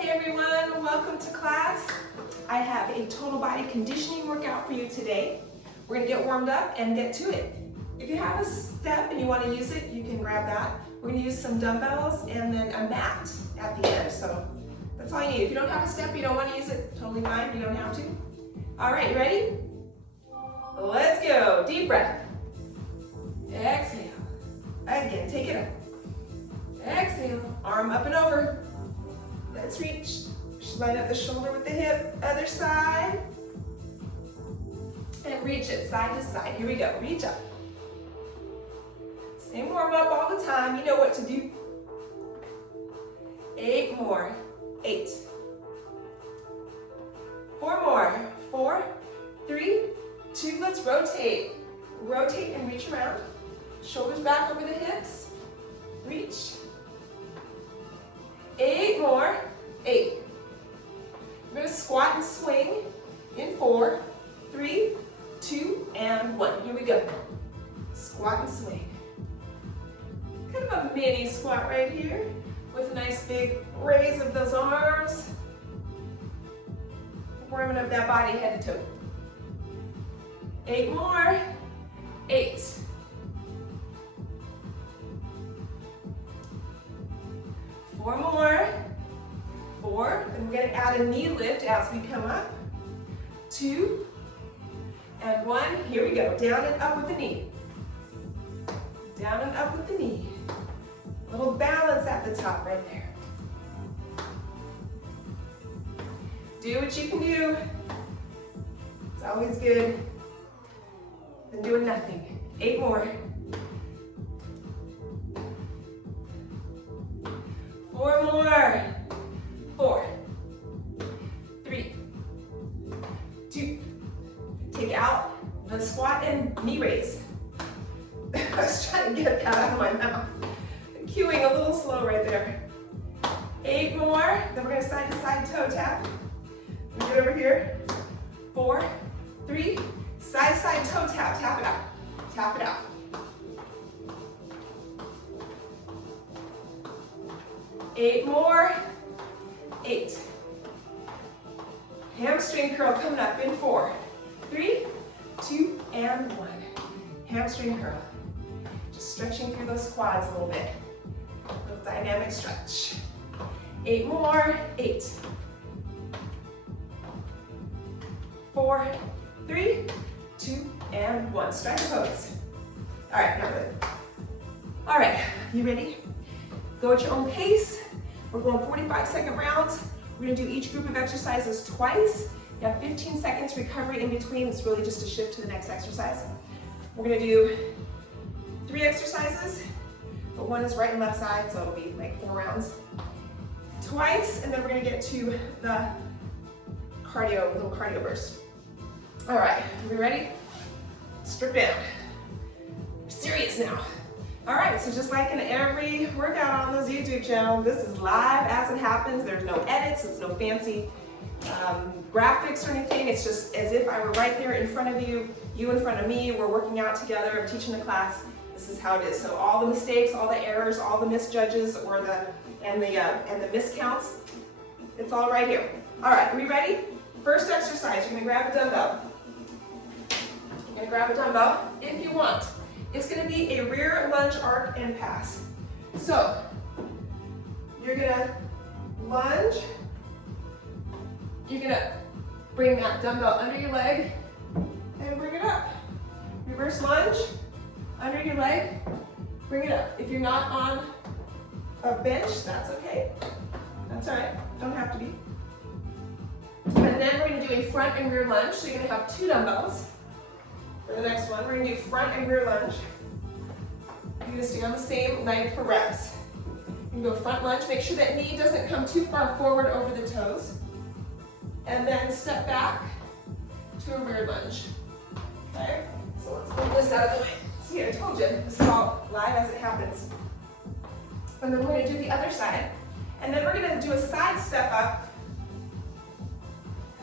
Hey everyone, welcome to class. I have a total body conditioning workout for you today. We're gonna get warmed up and get to it. If you have a step and you wanna use it, you can grab that. We're gonna use some dumbbells and then a mat at the end, so that's all you need. If you don't have a step, you don't wanna use it, totally fine, you don't have to. All right, you ready? Let's go, deep breath. Exhale. Again, take it up. Exhale, arm up and over. Let's reach. Line up the shoulder with the hip. Other side. And reach it side to side. Here we go. Reach up. Same warm up all the time. You know what to do. 8 more. 8. 4 more. 4, 3, 2. Let's rotate. Rotate and reach around. Shoulders back over the hips. Reach. 8 more. 8. We're going to squat and swing in 4, 3, 2, and 1. Here we go. Squat and swing. Kind of a mini squat right here with a nice big raise of those arms. Warming up that body head to toe. 8 more. 8. 4 more. 4, and we're going to add a knee lift as we come up. 2, and 1. Here we go. Down and up with the knee. Down and up with the knee. A little balance at the top right there. Do what you can do. It's always good than doing nothing. 8 more. 4 more. 4, 3, 2. Take out the squat and knee raise. I was trying to get that out of my mouth. Cueing a little slow right there. 8 more. Then we're going to side to side toe tap. Get over here. 4, 3, side to side toe tap. Tap it out. Tap it out. 8 more. 8. Hamstring curl coming up in 4, 3, 2, and 1. Hamstring curl. Just stretching through those quads a little bit. A little dynamic stretch. 8 more. 8. 4, 3, 2, and 1. Stretch pose. All right, now good. All right, you ready? Go at your own pace. We're going 45-second rounds. We're going to do each group of exercises twice. You have 15 seconds recovery in between. It's really just a shift to the next exercise. We're going to do 3 exercises, but one is right and left side, so it'll be like 4 rounds. Twice, and then we're going to get to the cardio, little cardio burst. All right, are we ready? Strip down. We're serious now. All right, so just like in every workout on this YouTube channel, this is live as it happens. There's no edits, it's no fancy graphics or anything. It's just as if I were right there in front of you, you in front of me. We're working out together, I'm teaching the class. This is how it is. So all the mistakes, all the errors, all the misjudges, or the miscounts, it's all right here. All right, are we ready? First exercise, you're gonna grab a dumbbell. You're gonna grab a dumbbell if you want. It's going to be a rear lunge, arc, and pass. So, you're going to lunge. You're going to bring that dumbbell under your leg and bring it up. Reverse lunge, under your leg, bring it up. If you're not on a bench, that's okay. That's all right. Don't have to be. And then we're going to do a front and rear lunge. So you're going to have 2 dumbbells. For the next one, we're going to do front and rear lunge. You're going to stay on the same leg for reps. You can go front lunge, make sure that knee doesn't come too far forward over the toes. And then step back to a rear lunge. Okay? So let's move this out of the way. See, I told you, this is all live as it happens. And then we're going to do the other side. And then we're going to do a side step up.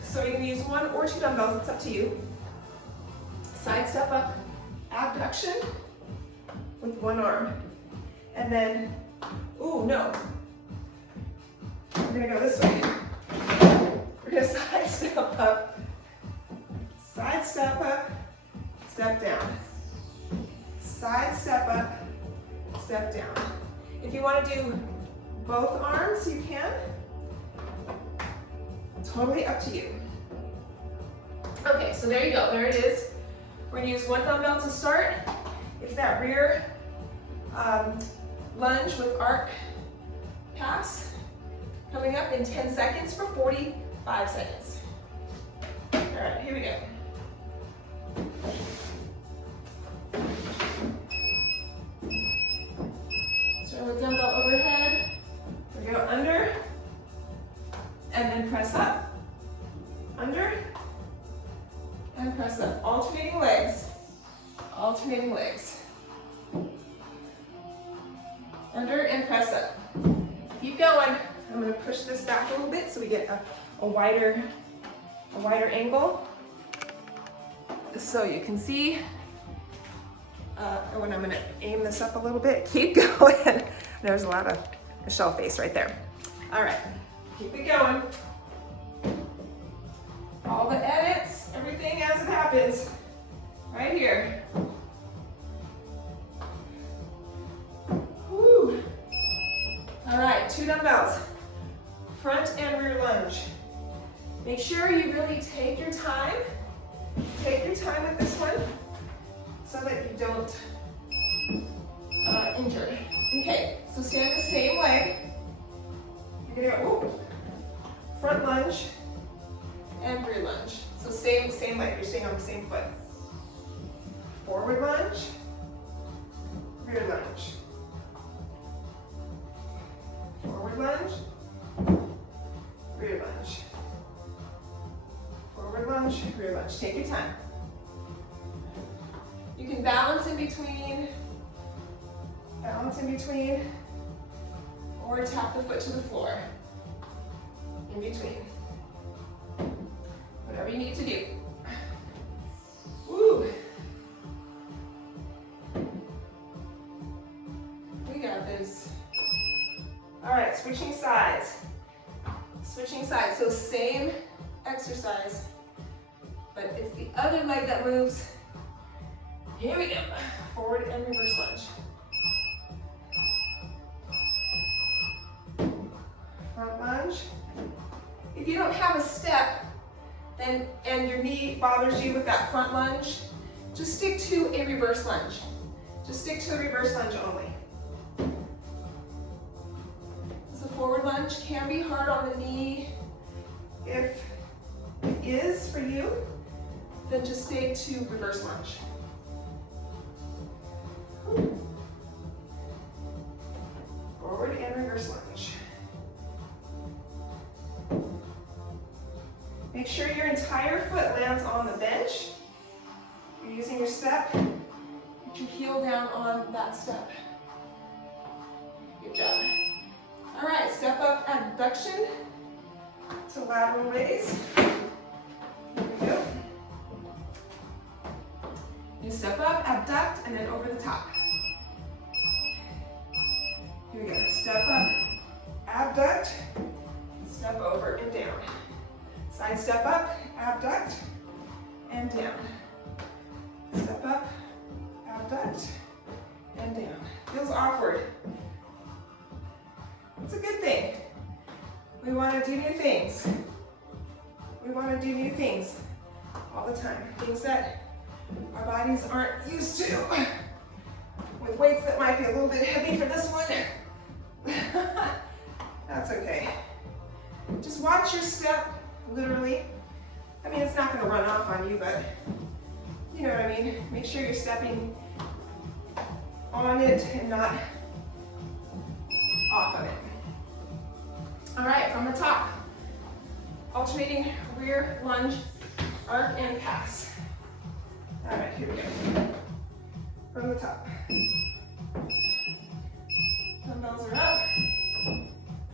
So you can use 1 or 2 dumbbells, it's up to you. Side step up, abduction with 1 arm. And then, ooh, no. We're gonna go this way. We're gonna side step up, step down. Side step up, step down. If you want to do both arms, you can. Totally up to you. Okay, so there you go, there it is. We're gonna use one dumbbell to start. It's that rear lunge with arc pass. Coming up in 10 seconds for 45 seconds. All right, here we go. Start with dumbbell overhead. We go under, and then press up. Under, and press up. Alternating legs. Alternating legs. Under and press up. Keep going. I'm going to push this back a little bit so we get a wider angle. So you can see. And I'm going to aim this up a little bit. Keep going. There's a lot of shell face right there. All right, keep it going. All the edits, everything as it happens, right here. Woo. All right, 2 dumbbells, front and rear lunge. Make sure you really take your time. Take your time with this one so that you don't injure. Okay, so stand the same way. You're gonna go front lunge and rear lunge. So same leg, you're staying on the same foot. Forward lunge, rear lunge. Forward lunge, rear lunge. Forward lunge, rear lunge. Take your time. You can balance in between, or tap the foot to the floor. In between. Whatever you need to do. Woo! We got this. All right, switching sides. Switching sides, so same exercise, but it's the other leg that moves. Here we go. Forward and reverse lunge. Front lunge. If you don't have a step, and your knee bothers you with that front lunge, just stick to a reverse lunge. Just stick to a reverse lunge only. So forward lunge can be hard on the knee. If it is for you, then just stay to reverse lunge. Forward and reverse lunge. Make sure your entire foot lands on the bench. You're using your step. Put your heel down on that step. Good job. All right, step up abduction to lateral raise. Here we go. You step up, abduct, and then over the top. Here we go. Step up, abduct, step over and down. Side step up, abduct, and down. Step up, abduct, and down. Feels awkward. It's a good thing. We want to do new things. We want to do new things all the time. Things that our bodies aren't used to. With weights that might be a little bit heavy for this one. That's okay. Just watch your step, literally. I mean, it's not going to run off on you, but you know what I mean. Make sure you're stepping on it and not off of it. All right, from the top, alternating rear lunge, arc and pass. All right, here we go. From the top. Dumbbells are up.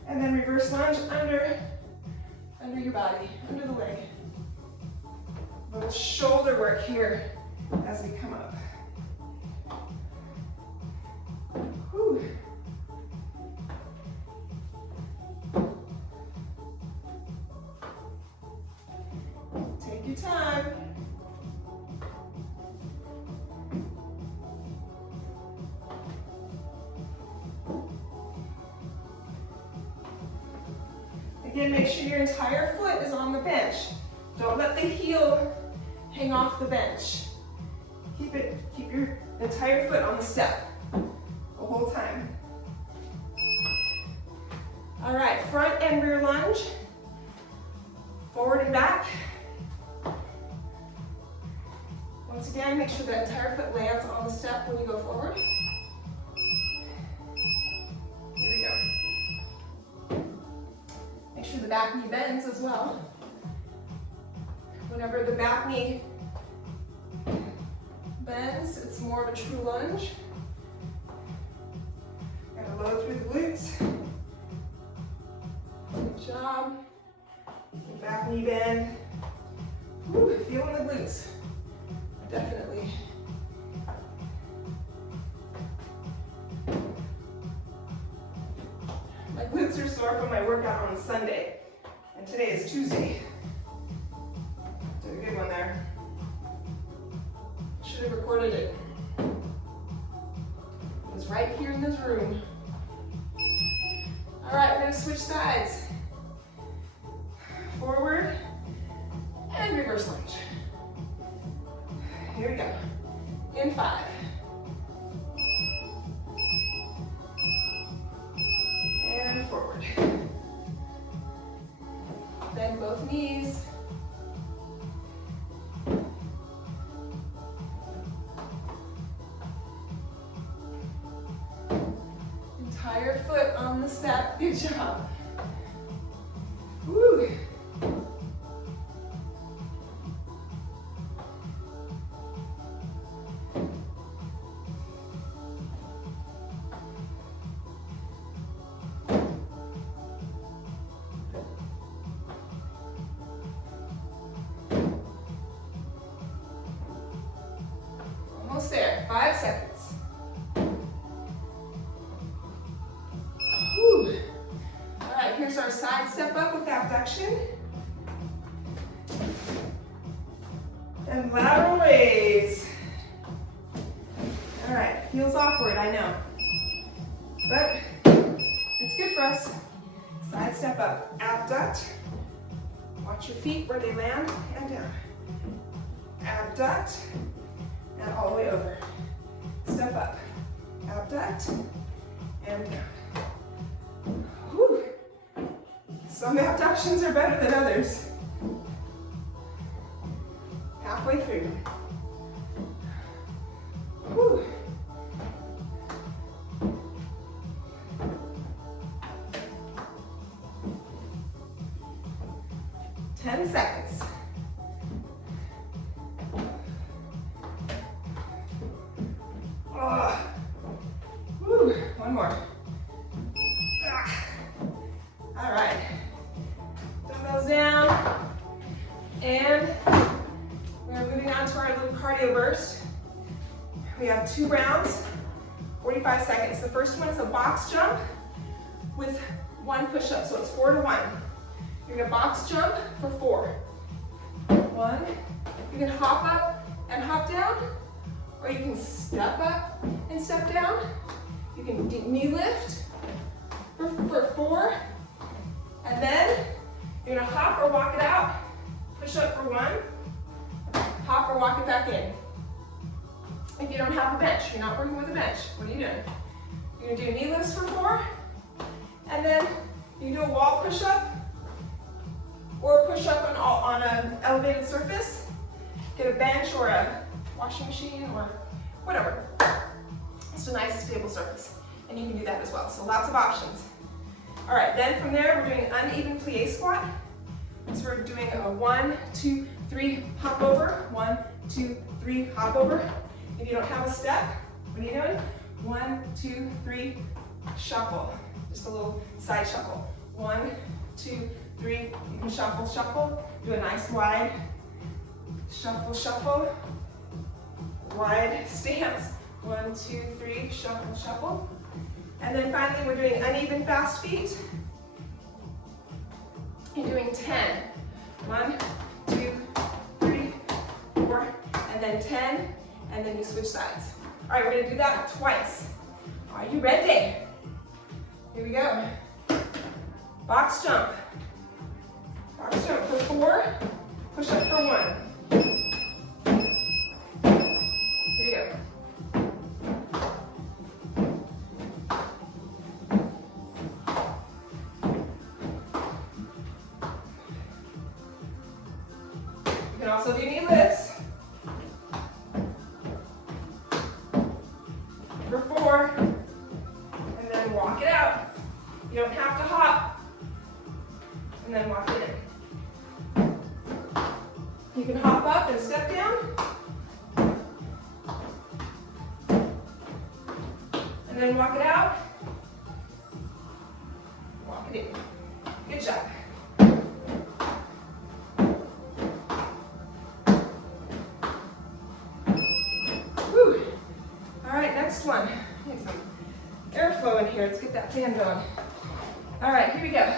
And then reverse lunge under your body, under the leg. A little shoulder work here as we come up. Whew. Again, make sure your entire foot is on the bench. Don't let the heel hang off the bench. Keep your entire foot on the step the whole time. All right, front and rear lunge. Forward and back. Once again, make sure that entire foot lands on the step when you go forward. Here we go. Make sure the back knee bends as well. Whenever the back knee bends, it's more of a true lunge. Gotta load through the glutes. Good job. Back knee bend. Woo, feeling the glutes. Definitely. My glutes are sore from my workout on Sunday, and today is Tuesday. Did a good one there. Should have recorded it. It was right here in this room. All right, we're gonna switch sides. Forward and reverse lunge. Here we go. In 5. And forward. Bend both knees. Entire foot on the step. Good job. Woo. Almost there. 5 seconds. Whew. All right, here's our side step up with abduction. And lateral raise. All right, feels awkward, I know. But it's good for us. Side step up, abduct. Watch your feet where they land and down. Abduct. And all the way over. Step up. Abduct. And down. Whew. Some abductions are better than others. Halfway through. Whew. Ten seconds. Woo. One more. All right. Dumbbells down. And we're moving on to our little cardio burst. We have 2 rounds, 45 seconds. The first one is a box jump with 1 push-up, so it's 4 to 1. You're gonna box jump for 4. 1. You can hop up and hop down, or you can step up and step down. You can knee lift for 4, and then you're gonna hop or walk it out. Push up for 1, hop or walk it back in. If you don't have a bench, you're not working with a bench, what are you doing? You're gonna do knee lifts for 4, and then you can do a wall push up, or push up on an elevated surface. Get a bench or a washing machine or whatever. It's a nice stable surface, and you can do that as well. So lots of options. All right, then from there we're doing uneven plie squat. So we're doing a 1, 2, 3 hop over. 1, 2, 3 hop over. If you don't have a step, what are you doing? 1, 2, 3 shuffle. Just a little side shuffle. 1, 2, 3. You can shuffle, shuffle. Do a nice wide shuffle, shuffle. Wide stance. 1, 2, 3, shuffle, shuffle. And then finally, we're doing uneven fast feet. You're doing 10. 1, 2, 3, 4, and then 10, and then you switch sides. All right, we're gonna do that twice. Are you ready? Here we go. Box jump. Box jump for 4, push up for 1. Here we go. You can also do knee lifts. For 4, and then walk it out. You don't have to hop, and then walk it in. You can hop up and step down, and then walk it out, walk it in. Good job. Whew. All right, next one. Need some airflow in here. Let's get that fan going. All right, here we go.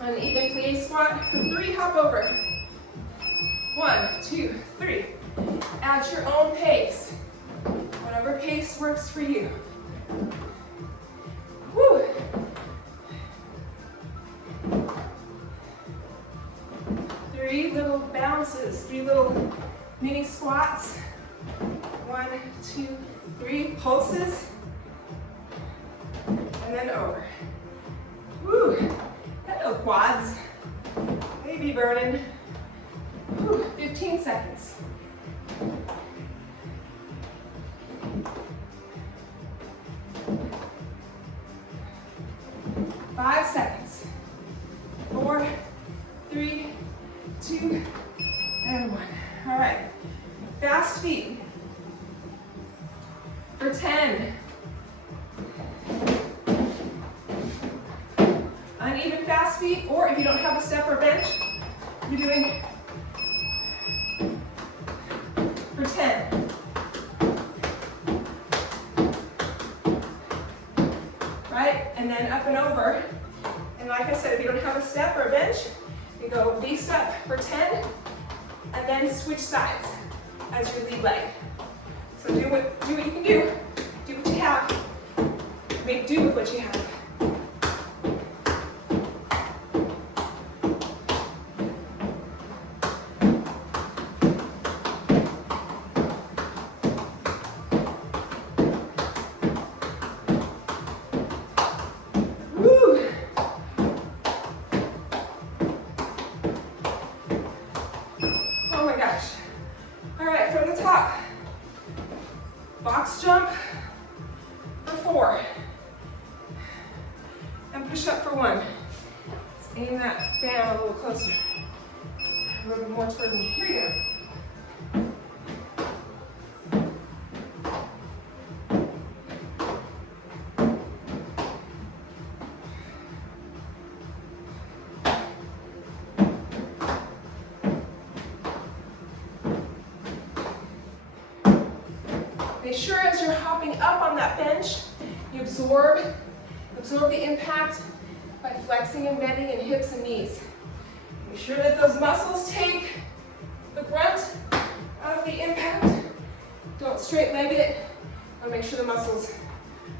Uneven plie squat for 3, hop over. 1, 2, 3. At your own pace. Whatever pace works for you. Woo. Three little bounces, 3 little mini squats. 1, 2, 3 pulses. And then over. Woo. Hello, quads. They be burning. Whew, 15 seconds. Five seconds. 4, 3, 2, and 1. All right. Fast feet. For 10. Uneven fast feet, or if you don't have a step or bench, you're doing for 10. Right? And then up and over. And like I said, if you don't have a step or a bench, you go V-step for 10, and then switch sides as your lead leg. So do what you can do. Do what you have. Make do with what you have. Box jump for 4. And push up for 1. Let's aim that fan a little closer. A little bit more toward me. Here we go. Make sure as you're hopping up on that bench, you absorb the impact by flexing and bending in hips and knees. Make sure that those muscles take the brunt of the impact. Don't straight leg it, but make sure the muscles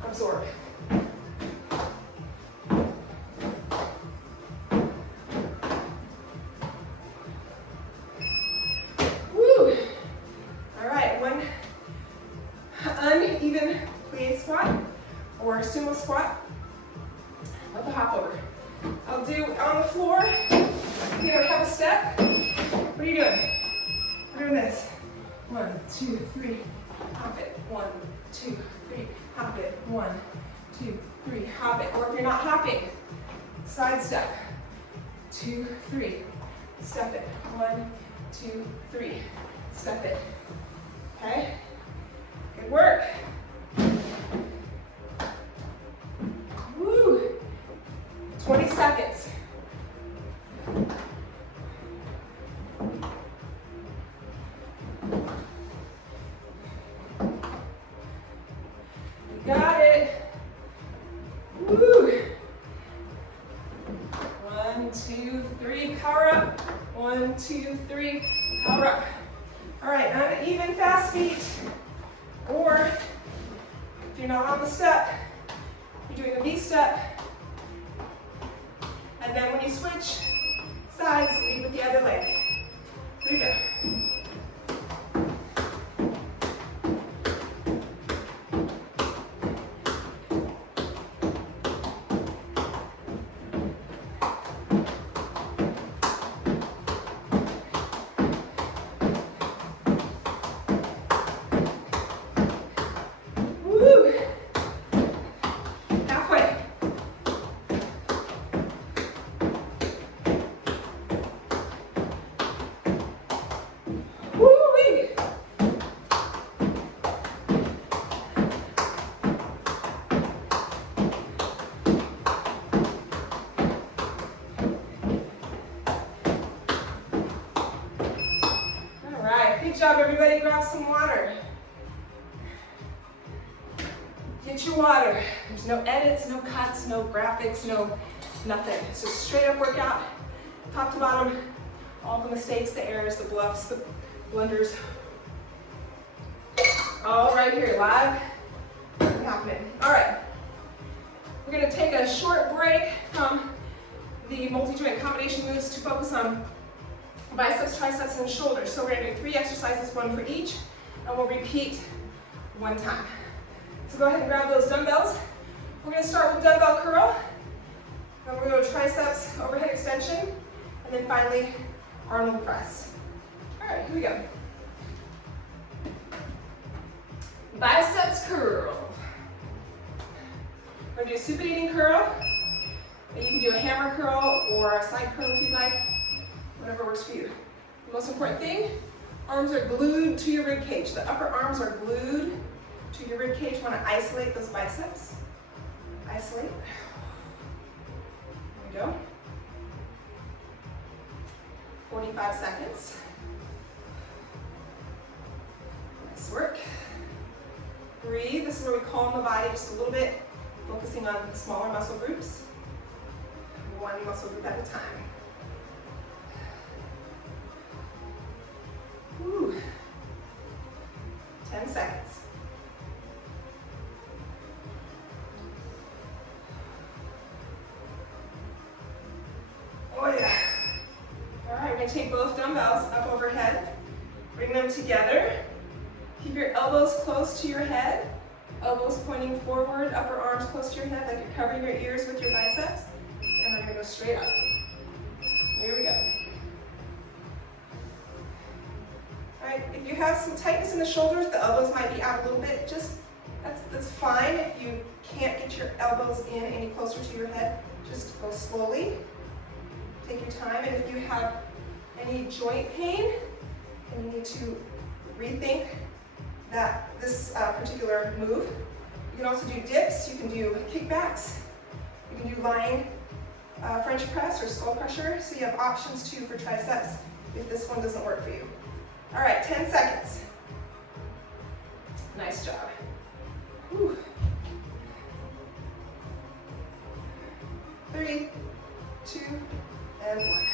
absorb. Woo! All right, one uneven plie squat or sumo squat with a hop over. I'll do on the floor. If you don't have a step, what are you doing? We're doing this. 1, 2, 3, hop it. 1, 2, 3, hop it. 1, 2, 3, hop it. Or if you're not hopping, side step. 2, 3, step it. 1, 2, 3, step it. Okay? Good work. Woo! 20 seconds. You got it. Woo! 1, 2, 3, power up. 1, 2, 3, power up. All right, uneven fast feet. Or if you're not on the step, you're doing a V-step. And then when you switch sides, lead with the other leg. Here we go. Good job, everybody. Grab some water. Get your water. There's no edits, no cuts, no graphics, no nothing. It's just straight up workout, top to bottom. All the mistakes, the errors, the bluffs, the blunders. All right here, live happening. All right. We're going to take a short break from the multi-joint combination moves to focus on biceps, triceps, and shoulders. So we're going to do 3 exercises, 1 for each, and we'll repeat 1 time. So go ahead and grab those dumbbells. We're going to start with dumbbell curl, then we're going to go triceps, overhead extension, and then finally Arnold press. All right, here we go. Biceps curl. We're going to do supinating curl. And you can do a hammer curl or a side curl if you'd like. Whatever works for you. The most important thing, arms are glued to your rib cage. The upper arms are glued to your rib cage. You want to isolate those biceps. Isolate. There we go. 45 seconds. Nice work. Breathe. This is where we calm the body just a little bit, focusing on smaller muscle groups. 1 muscle group at a time. Whew. 10 seconds. Oh yeah. All right, we're going to take both dumbbells up overhead. Bring them together. Keep your elbows close to your head. Elbows pointing forward, upper arms close to your head like you're covering your ears with your biceps. And we're going to go straight up. Here we go. Right, if you have some tightness in the shoulders, the elbows might be out a little bit. That's fine. If you can't get your elbows in any closer to your head, just go slowly. Take your time. And if you have any joint pain and you need to rethink this particular move, you can also do dips. You can do kickbacks. You can do lying French press or skull crusher. So you have options too for triceps if this one doesn't work for you. All right, 10 seconds. Nice job. Whew. 3, 2, and 1.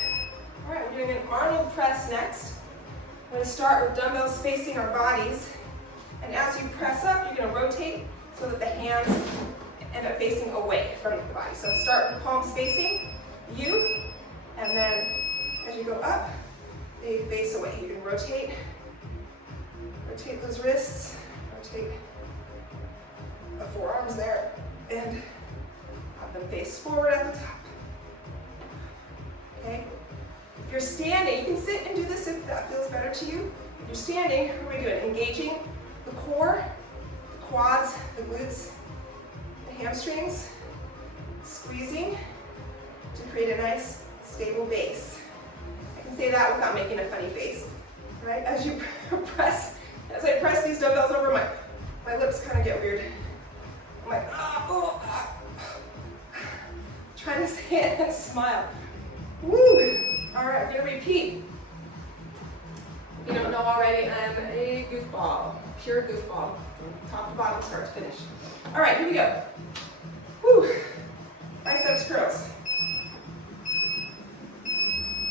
All right, we're doing an Arnold press next. We're going to start with dumbbells facing our bodies. And as you press up, you're going to rotate so that the hands end up facing away from the body. So start with palms facing you, and then as you go up, they face away. You can rotate those wrists, rotate the forearms there, and have them face forward at the top. Okay? If you're standing, you can sit and do this if that feels better to you. If you're standing, what are we doing? Engaging the core, the quads, the glutes, the hamstrings, squeezing to create a nice, stable base. Say that without making a funny face, right? As I press these dumbbells over, my lips kind of get weird. I'm like, trying to say it and smile. Woo! All right, we're gonna repeat. If you don't know already, I'm a goofball, pure goofball, from top to bottom, start to finish. All right, here we go. Woo! Biceps curls.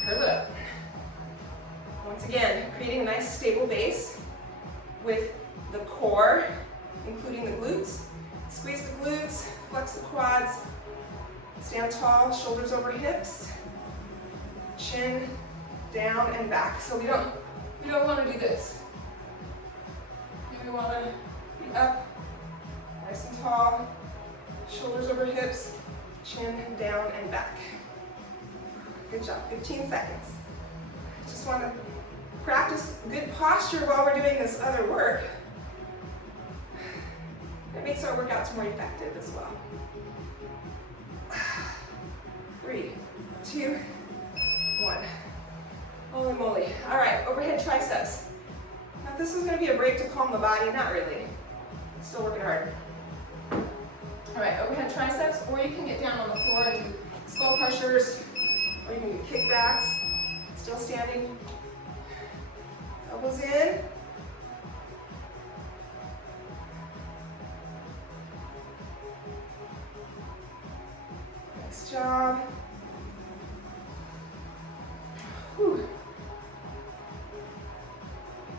Curl it up. Once again, creating a nice stable base with the core, including the glutes. Squeeze the glutes, flex the quads, Stand tall, shoulders over hips, chin down and back. So we don't want to do this. We want to be up, nice and tall, shoulders over hips, chin down and back. Good job, 15 seconds. Just want to practice good posture while we're doing this other work. It makes our workouts more effective as well. 3, 2, 1. Holy moly. All right, overhead triceps. Now this is going to be a break to calm the body. Not really. Still working hard. All right, overhead triceps, or you can get down on the floor and do skull crushers, or you can do kickbacks. Still standing. Elbows in. Nice job. Whew.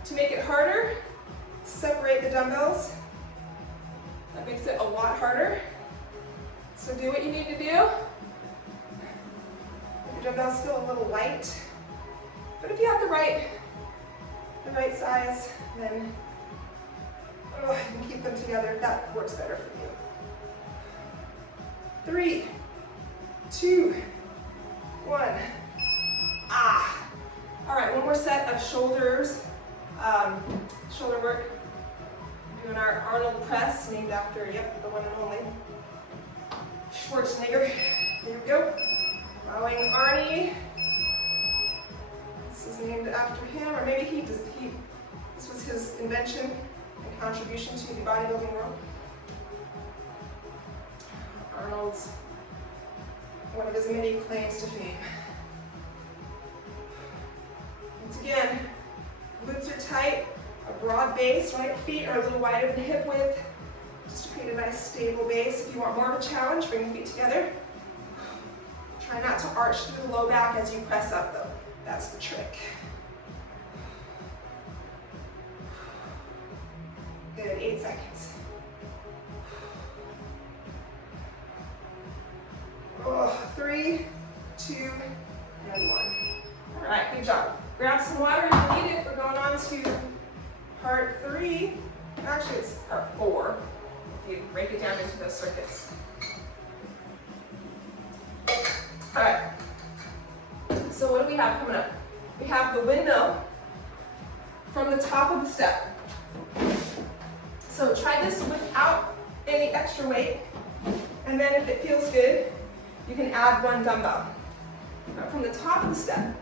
To make it harder, separate the dumbbells. That makes it a lot harder. So do what you need to do. If your dumbbells feel a little light, but if you have the right size, then you can keep them together. That works better for you. 3, 2, 1. All right, one more set of shoulders, shoulder work. Doing our Arnold press, named after, the one and only Schwarzenegger. There we go. Following Arnie. This is named after him, or maybe this was his invention and contribution to the bodybuilding world. Arnold's one of his many claims to fame. Once again, glutes are tight, a broad base, right feet are a little wider than hip width, just to create a nice stable base. If you want more of a challenge, bring the feet together. Try not to arch through the low back as you press up though. That's the trick. Good, 8 seconds. 3, 2, and 1. All right, good job. Grab some water if you need it. We're going on to part 3. Actually, it's part 4. If you break it down into those circuits. All right. So what do we have coming up? We have the windmill from the top of the step. So try this without any extra weight. And then if it feels good, you can add one dumbbell. Now from the top of the step,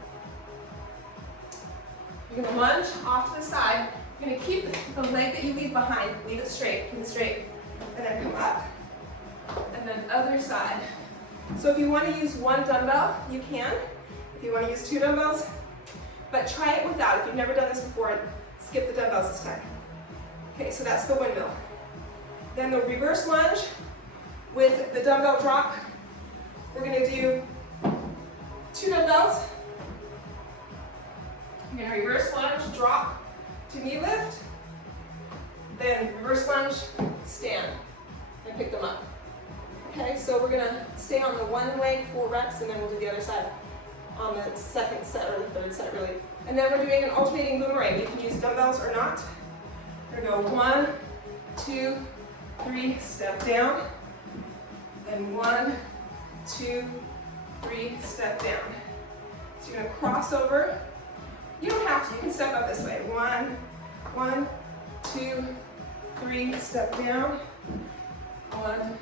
you're going to lunge off to the side. You're going to keep the leg that you leave behind, leave it straight, keep it straight, and then come up. And then other side. So if you want to use one dumbbell, you can. If you want to use 2 dumbbells, but try it without. If you've never done this before, skip the dumbbells this time. Okay, so that's the windmill. Then the reverse lunge with the dumbbell drop. We're going to do 2 dumbbells. You're going to reverse lunge, drop to knee lift. Then reverse lunge, stand, and pick them up. Okay, so we're going to stay on the one leg, 4 reps, and then we'll do the other side on the second set or the third set, really. And then we're doing an alternating boomerang. You can use dumbbells or not. We're going to go 1, 2, 3, step down. Then 1, 2, 3, step down. So you're going to cross over. You don't have to, you can step up this way. 1, 2, 3, step down. 1,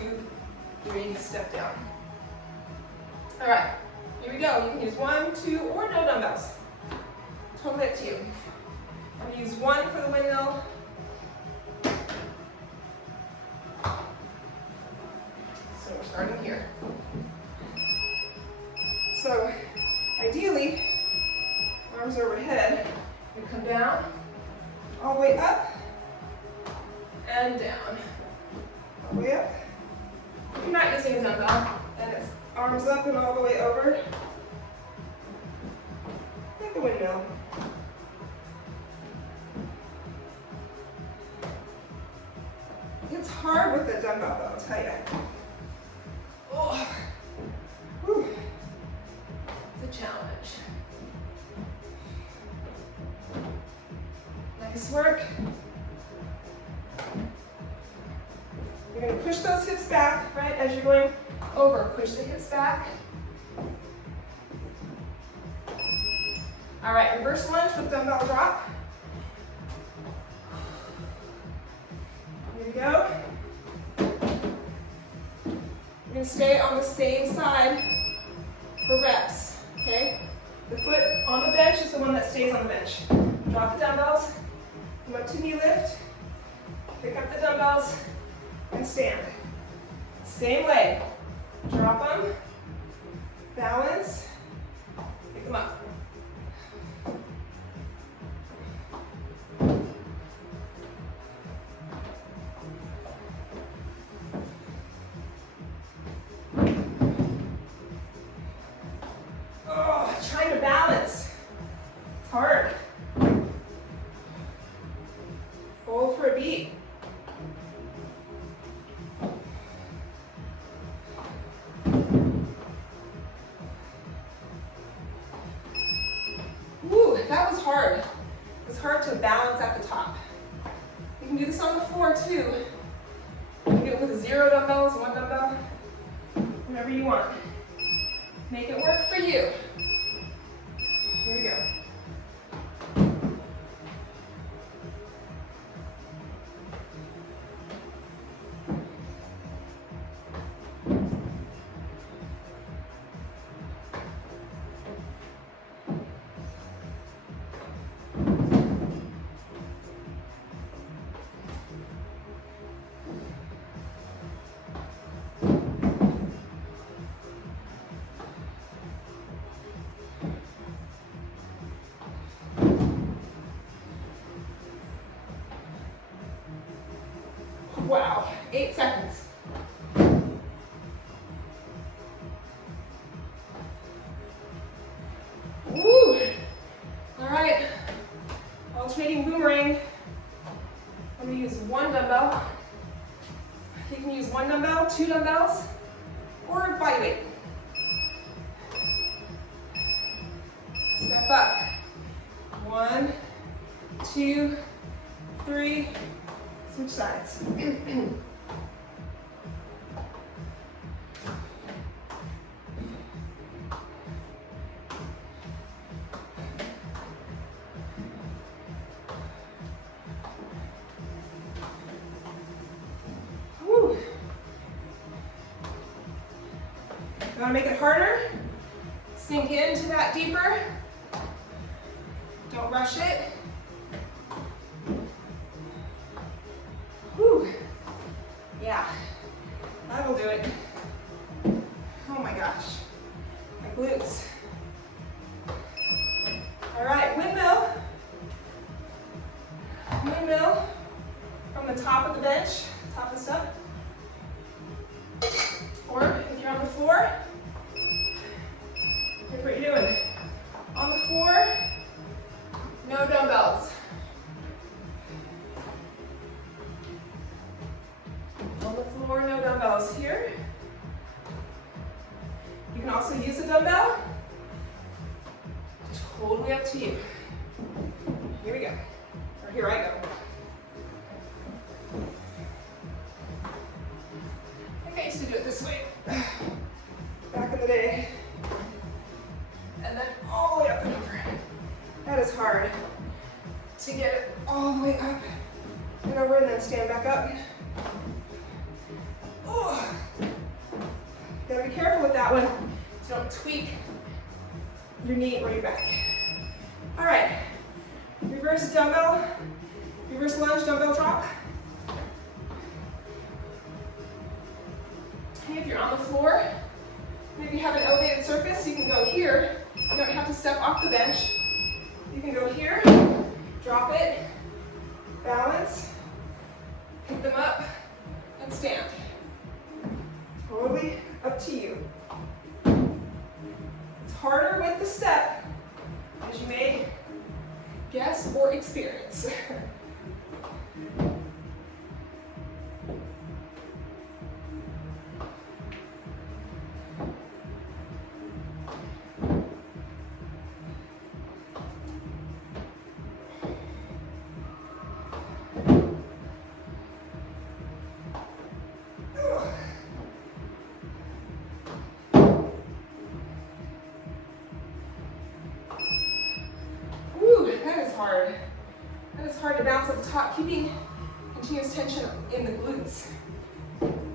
2, 3, step down. All right, here we go. You can use 1, 2, or no dumbbells. Totally up to you. I'm going to use 1 for the windmill. So we're starting here. So ideally, arms overhead, you come down, all the way up, and down. All the way up. If you're not using a dumbbell, then it's arms up and all the way over. Like the windmill. It's hard with the dumbbell though, I'll tell you. Oh. back, right, as you're going over. Push the hips back. All right, reverse lunge with dumbbell drop. Here we go. We're gonna stay on the same side for reps, okay? The foot on the bench is the one that stays on the bench. Drop the dumbbells, come up to knee lift, pick up the dumbbells, and stand. Same way, drop them, balance, pick them up. Trying to balance. It's hard. Hold for a beat. Woo, that was hard. It's hard to balance at the top. You can do this on the floor too. You can do it with 0 dumbbells, 1 dumbbell, whatever you want. Make it work for you. Here we go. Wow, 8 seconds. Woo! All right, alternating boomerang. I'm gonna use 1 dumbbell. You can use 1 dumbbell, 2 dumbbells, or body weight. Step up. 1, 2, 3. Switch sides. Woo. You want to make it harder? Sink into that deeper. Don't rush it. Whew. Yeah, that'll do it. Oh my gosh, my glutes. All right, windmill. Windmill from the top of the bench, top of the step. Or if you're on the floor, here's what you're doing. On the floor, no dumbbells. On the floor, no dumbbells here. You can also use a dumbbell. Totally up to you. Here we go. Or here I go. I think I used to do it this way. Back in the day. And then all the way up and over. That is hard. To get it all the way up and over and then stand back up. Oh. Gotta be careful with that one so don't tweak your knee or your back. All right, reverse dumbbell, reverse lunge, dumbbell drop. And if you're on the floor, maybe you have an elevated surface, you can go here. You don't have to step off the bench. You can go here, drop it, balance, pick them up, and stand. Totally up to you. It's harder with the step, as you may guess or experience. hard to balance at the top, keeping continuous tension in the glutes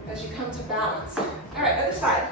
as you come to balance. All right, other side.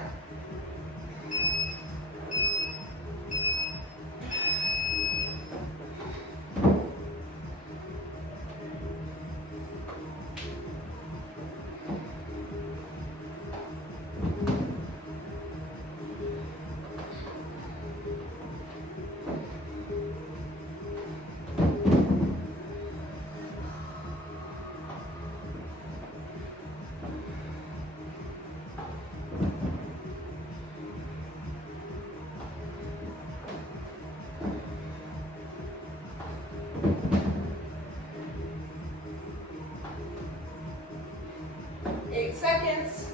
Seconds.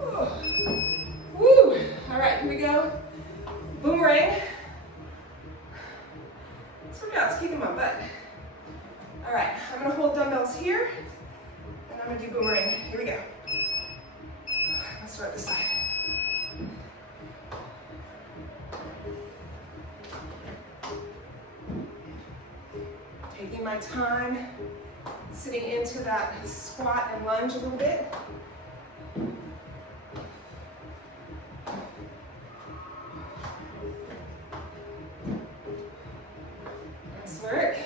Oh. Woo. All right, here we go. Boomerang. This workout's kicking my butt. All right, I'm gonna hold dumbbells here, and I'm gonna do boomerang. Here we go. Let's start this side. Taking my time, sitting into that squat and lunge a little bit. Nice work.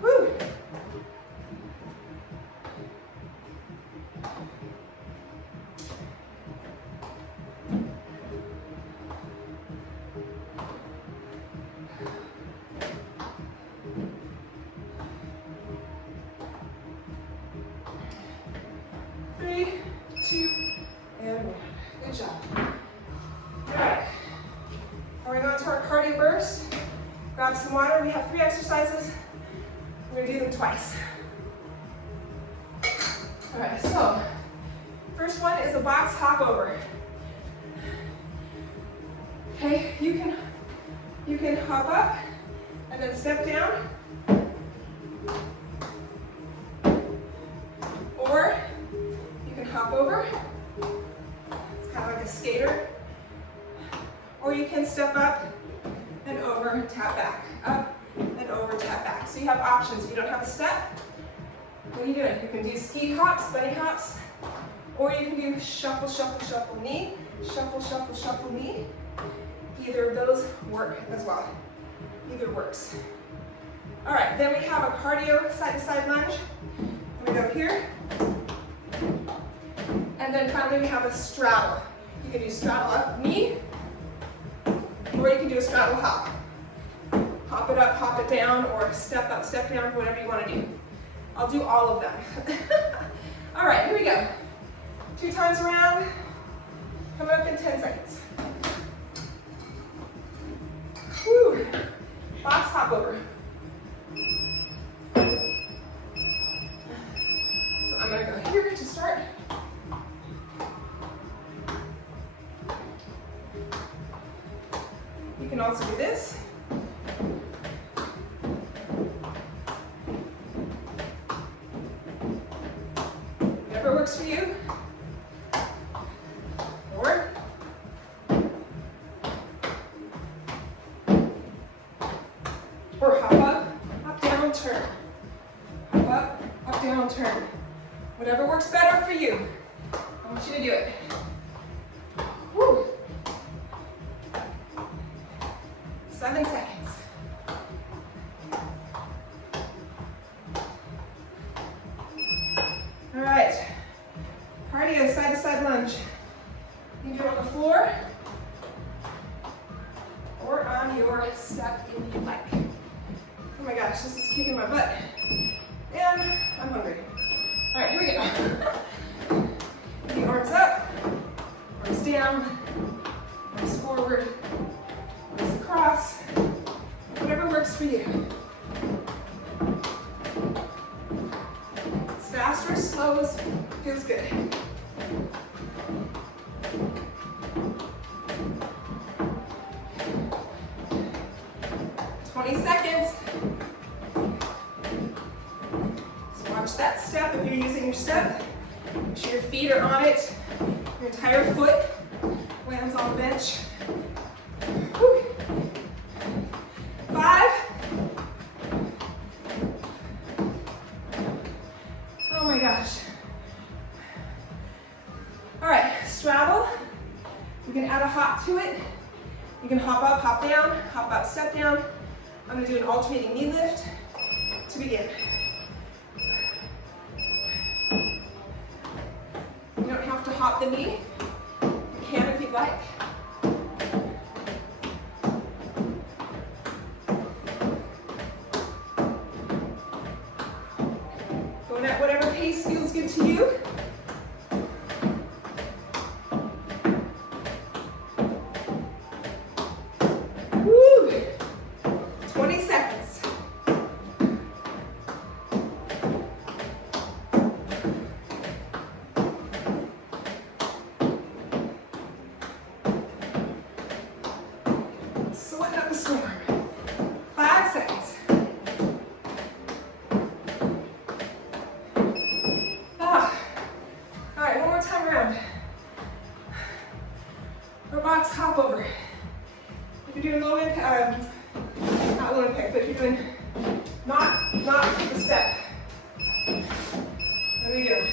Woo. Good job. All right. Now we're going to our cardio burst. Grab some water. We have 3 exercises. We're going to do them twice. All right, so first one is a box hop over. Okay, you can hop up and then step down. Or you can hop over. Kind of like a skater, or you can step up and over, tap back, up and over, tap back. So you have options. If you don't have a step, what are you doing? You can do ski hops, bunny hops, or you can do shuffle, shuffle, shuffle, knee, shuffle, shuffle, shuffle, knee. Either of those work as well. Either works. All right, then we have a cardio side-to-side lunge. I'm gonna go here. And then finally we have a straddle. You can do straddle up knee, or you can do a straddle hop. Hop it up, hop it down, or step up, step down, whatever you want to do. I'll do all of them. All right, here we go. 2 times around, coming up in 10 seconds. Woo. Box hop over. So I'm gonna go here to start. You can also do this. Whatever works for you. Or hop up, down, turn. Hop up, down, turn. Whatever works better for you. I want you to do it. Woo. 7 seconds. All right. Cardio, side to side lunge. You can do it on the floor or on your step if you like. Oh my gosh, this is kicking my butt. And I'm hungry. All right, here we go. The arms up, arms down, arms forward, arms across. Whatever works for you. As fast or slow as feels good. That step, if you're using your step, make sure your feet are on it, your entire foot lands on the bench. gosh. All right, straddle. You can add a hop to it. You can hop up, hop up, step down. I'm gonna do an alternating knee lift to begin. You don't have to hop the knee. You can if you'd like. Going at whatever pace feels good to you. Woo! 20 seconds. Sweating up a storm. 5 seconds. All right, one more time around. Or box hop over. If you're doing low impact, not low impact, but if you're doing not the step. There we go.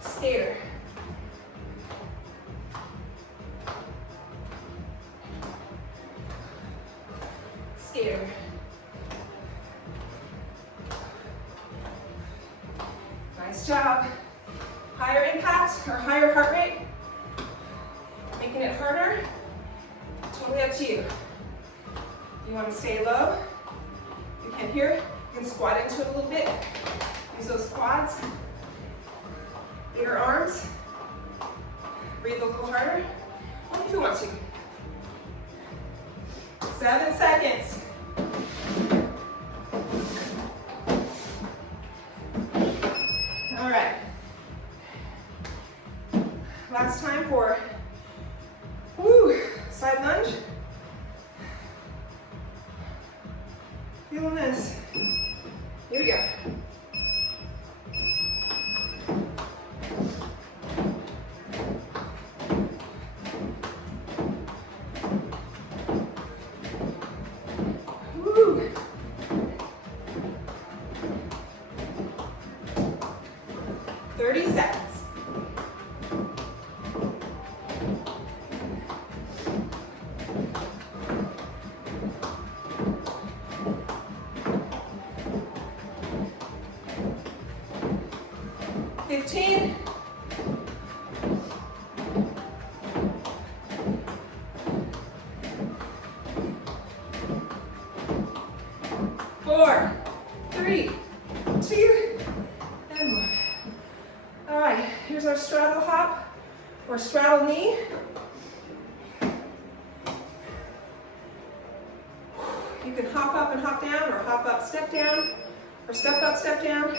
Skater. Skater. Nice job. Higher impact or higher heart rate. Making it harder. Totally up to you. You want to stay low. You can here. You can squat into it a little bit. Use those quads. Bigger arms. Breathe a little harder. Only if you want to. 7 seconds. All right. Last time for side lunge. Feeling this. Here we go. Woo. 30 seconds. Four, three, two, and 1. All right, here's our straddle hop or straddle knee. You can hop up and hop down, or hop up, step down, or step up, step down,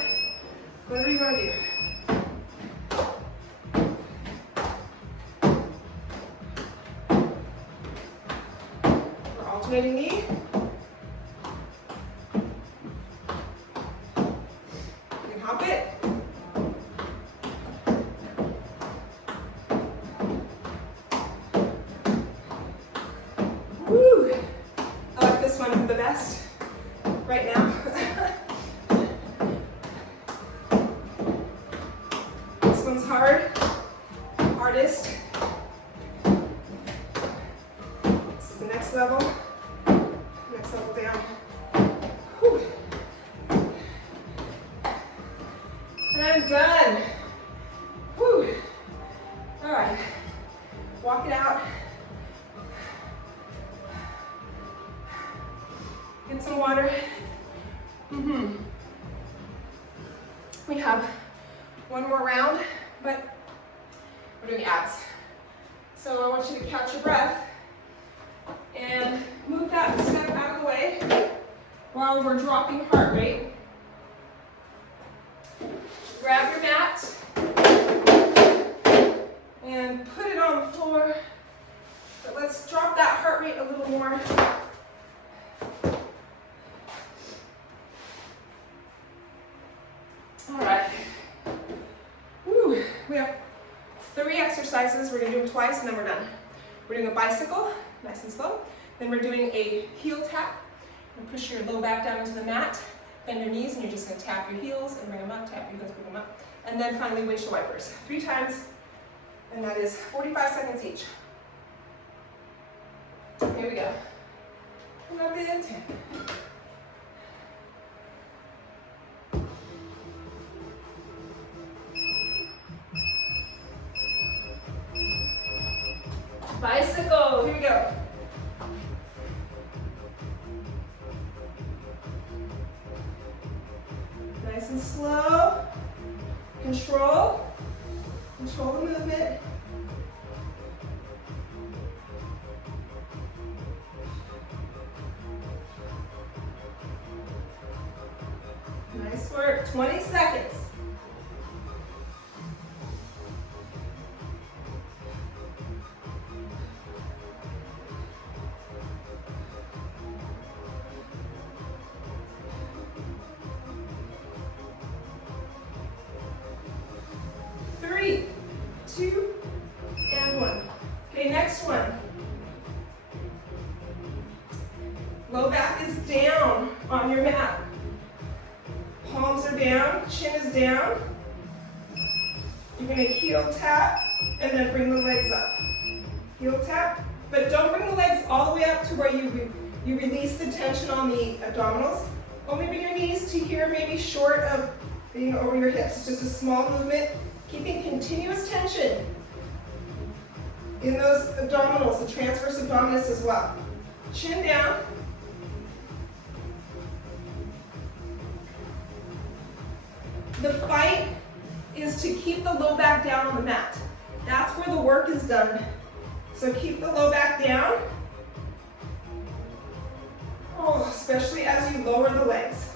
whatever you want to do. We're alternating knee. Woo! I like this one the best right now. This one's hardest. This is the next level down. Whew. And I'm done. Whew. All right, walk it out. Get some water. We have one more round, but we're doing abs. So I want you to catch your breath and move that step out of the way while we're dropping heart rate. Grab your mat and put it on the floor. But let's drop that heart rate a little more. All right. Woo. We have 3 exercises. We're going to do them twice and then we're done. We're doing a bicycle, nice and slow. Then we're doing a heel tap. And push your low back down into the mat. Bend your knees and you're just going to tap your heels and bring them up, tap your heels, bring them up. And then finally windshield wipers. 3 times, and that is 45 seconds each. Here we go. Come up in 10. Bicycle, here we go. Nice and slow. Control the movement. Nice work, 20 seconds. Three, 2, and 1. Okay, next one. Low back is down on your mat. Palms are down, chin is down. You're going to heel tap and then bring the legs up. Heel tap, but don't bring the legs all the way up to where you release the tension on the abdominals. Only bring your knees to here, maybe short of being over your hips. It's just a small movement, keeping continuous tension in those abdominals, the transverse abdominis as well. Chin down. The fight is to keep the low back down on the mat. That's where the work is done. So keep the low back down. Oh, especially as you lower the legs.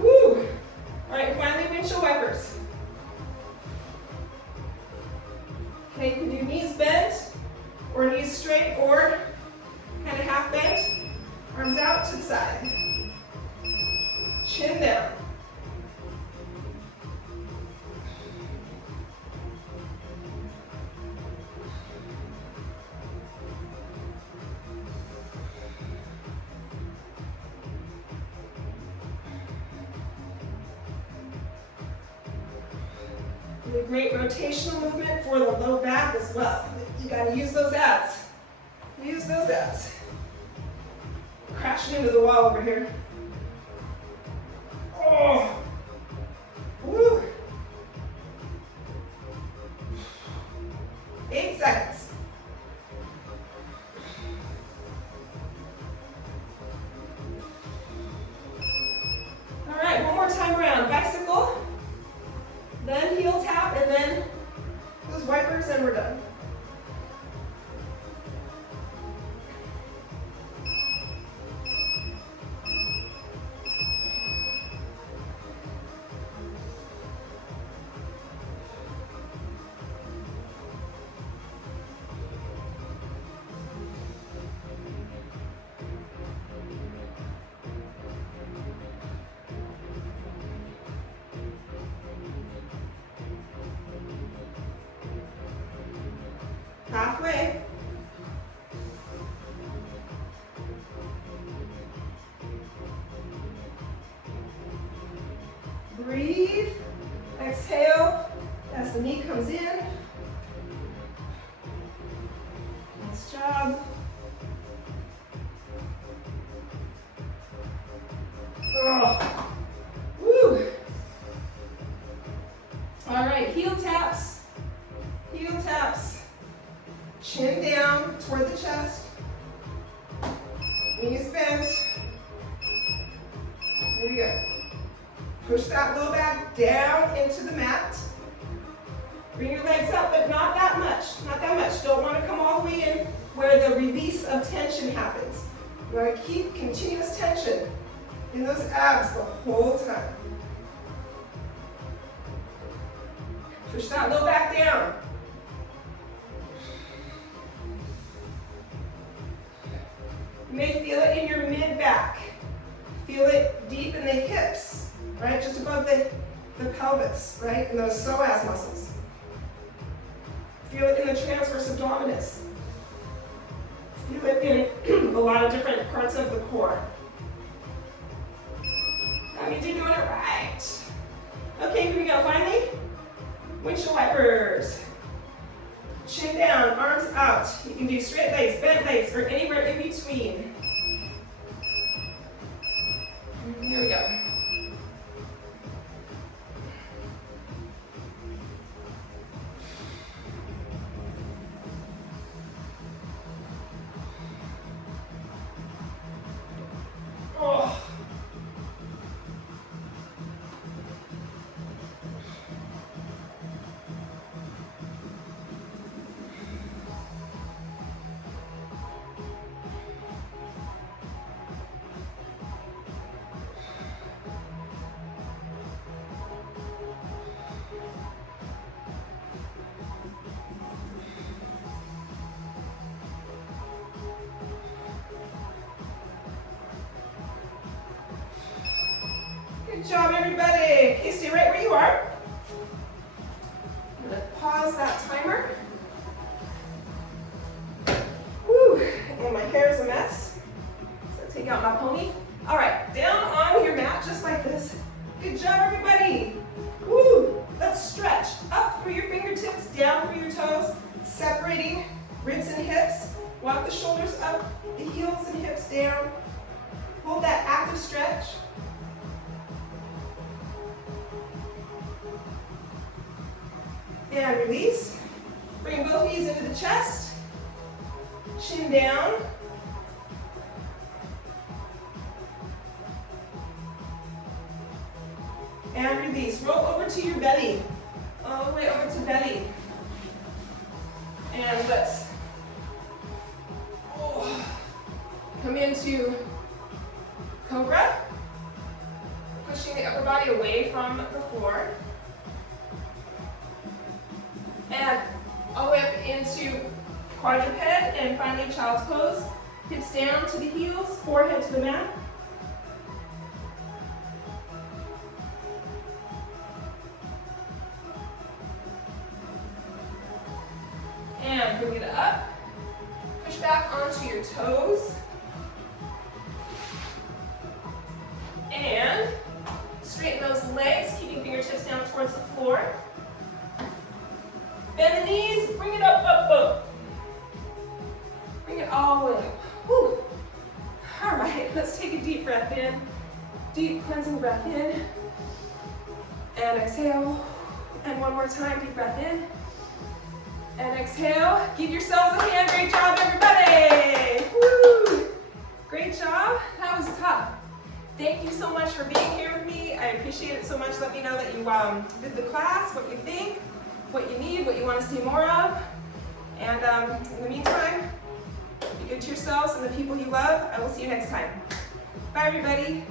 Woo! All right, finally windshield wipers. Okay, you can do knees bent, or knees straight, or kind of half bent. Arms out to the side. Chin down. A great rotational movement for the low back as well. You got to use those abs. Use those abs. Crashing into the wall over here. Oh. Woo. 8 seconds. All right, one more time around. Bicycle. Then heel tap, and then those wipers, and we're done. Halfway. Breathe. Exhale as the knee comes in. Nice job. Oh. Woo. All right, heel taps. Heel taps. Chin down toward the chest. Knees bent. There we go. Push that low back down into the mat. Bring your legs up, but not that much. Not that much. Don't want to come all the way in where the release of tension happens. You want to keep continuous tension in those abs the whole time. Push that low back down. You may feel it in your mid-back. Feel it deep in the hips, right? Just above the pelvis, right? And those psoas muscles. Feel it in the transverse abdominis. Feel it in a lot of different parts of the core. That means you're doing it right. Okay, here we go. Finally, windshield wipers. Chin down, arms out. You can do straight legs, bent legs, or anywhere in between. Here we go. Oh. Good job, everybody. Okay, stay right where you are. I'm gonna pause that timer. Woo, and my hair is a mess. So take out my pony. All right, down on your mat, just like this. Good job, everybody. Woo, let's stretch up through your fingertips, down through your toes, separating ribs and hips. Walk the shoulders up, the heels and hips down. Hold that active stretch. And release. Bring both knees into the chest. Chin down. And release. Roll over to your belly. All the way over to belly. And let's come into cobra. Pushing the upper body away from the floor. And all the way up into quadruped, and finally child's pose. Hips down to the heels, forehead to the mat. And bring it up. Push back onto your toes. And straighten those legs, keeping fingertips down towards the floor. Bend the knees, bring it up, up, up. Bring it all the way up. Whew. All right, let's take a deep breath in. Deep cleansing breath in. And exhale. And one more time, deep breath in. And exhale. Give yourselves a hand. Great job, everybody. Woo. Great job. That was tough. Thank you so much for being here with me. I appreciate it so much. Let me know that you did the class, what you think, what you need, what you want to see more of. And in the meantime, be good to yourselves and the people you love. I will see you next time. Bye, everybody.